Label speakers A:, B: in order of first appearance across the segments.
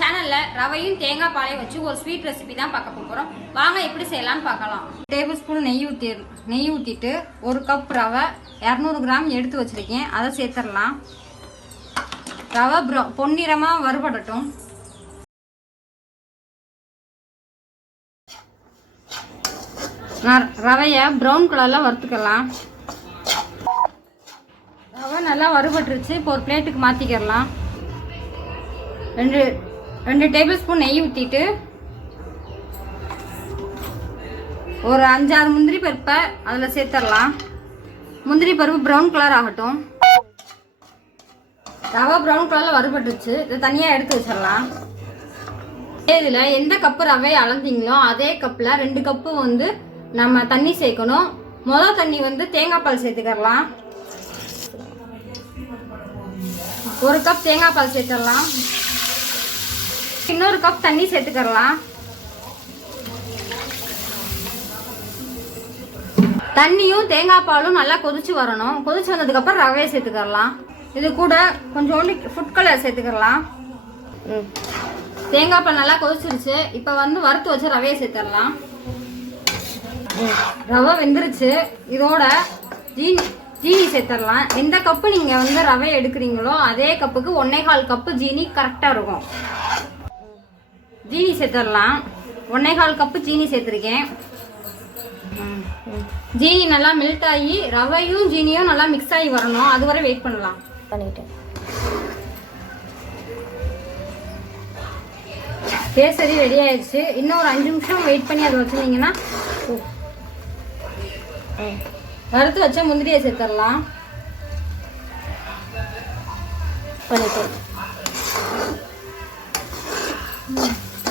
A: சேனலில் ரவையும் தேங்காய் பாலையும் வச்சு ஒரு ஸ்வீட் ரெசிபி தான் பார்க்க போகிறோம் வாங்க எப்படி செய்யலாம்னு பார்க்கலாம். டேபிள் ஸ்பூன் நெய் ஊற்றி நெய் ஊற்றிட்டு ஒரு கப் ரவை இரநூறு கிராம் எடுத்து வச்சுருக்கேன். அதை சேர்த்துடலாம். ரவை ப்ரோ பொன்னிறமாக வறுபடட்டும். ரவையை ப்ரௌன் கலரில் வறுத்துக்கலாம். ரவை நல்லா வறுபட்டுருச்சு. இப்போ ஒரு பிளேட்டுக்கு மாற்றிக்கிடலாம் ரெண்டு ரெண்டு டேபிள் ஸ்பூன் நெய் ஊற்றிட்டு ஒரு அஞ்சாறு முந்திரி பருப்பை அதில் சேர்த்துடலாம் முந்திரி பருப்பு ப்ரௌன் கலர் ஆகட்டும். ரவை ப்ரௌன் கலரில் வறுபட்டுச்சு இதை தனியாக எடுத்து வச்சிடலாம் இதில் எந்த கப்பு ரவையை அளந்தீங்களோ அதே கப்பில் ரெண்டு கப்பு வந்து நம்ம தண்ணி சேர்க்கணும். முதல் தண்ணி வந்து தேங்காய் பால் சேர்த்துக்கலாம் ஒரு கப் தேங்காய் பால் சேர்த்துடலாம் இன்னொரு கப் தண்ணி சேர்த்துக்கலாம் தண்ணியும் தேங்காய் பாலும் நல்லா கொதிச்சு வரணும். கொதிச்சு வந்ததுக்கப்புறம் ரவையை சேர்த்துக்கலாம் இது கூட கொஞ்சோண்டு ஃபுட் கலர் சேர்த்துக்கலாம் தேங்காய் பால் நல்லா கொதிச்சிருச்சு. இப்போ வந்து வறுத்து வச்சு ரவையை சேர்த்துடலாம். ரவை வெந்துருச்சு. இதோட ஜீனி ஜீனி சேர்த்துடலாம். எந்த கப்பு நீங்கள் வந்து ரவை எடுக்கிறீங்களோ அதே கப்புக்கு ஒன்னே கால் கப்பு ஜீனி கரெக்டாக இருக்கும். ஜீனி சேர்த்துடலாம். ஒன்னே கால் கப்பு ஜீனி சேர்த்துருக்கேன். ஜீனி நல்லா மெல்ட் ஆகி ரவையும் ஜீனியும் நல்லா மிக்ஸ் ஆகி வரணும். அது வரை வெயிட் பண்ணலாம்.
B: பண்ணிட்டேன்.
A: கேசரி ரெடி ஆயிடுச்சு. இன்னும் ஒரு அஞ்சு நிமிஷம் வெயிட் பண்ணி அதை வச்சுருந்தீங்கன்னா வறுத்து வச்ச முந்திரியை சேர்த்துடலாம்.
B: பண்ணிட்டேன்.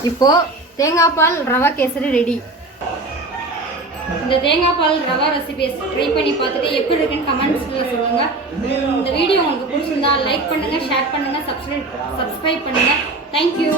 A: இப்போ தேங்காய் பால் ரவா கேசரி ரெடி இந்த தேங்காய் பால் ரவா ரெசிபியை ட்ரை பண்ணி பார்த்துட்டு எப்படி இருக்குன்னு கமெண்ட்ஸில் சொல்லுங்கள் இந்த வீடியோ உங்களுக்கு பிடிச்சிருந்தா லைக் பண்ணுங்கள் ஷேர் பண்ணுங்கள் சப்ஸ்கிரைப் சப்ஸ்கிரைப் பண்ணுங்கள் தேங்க்யூ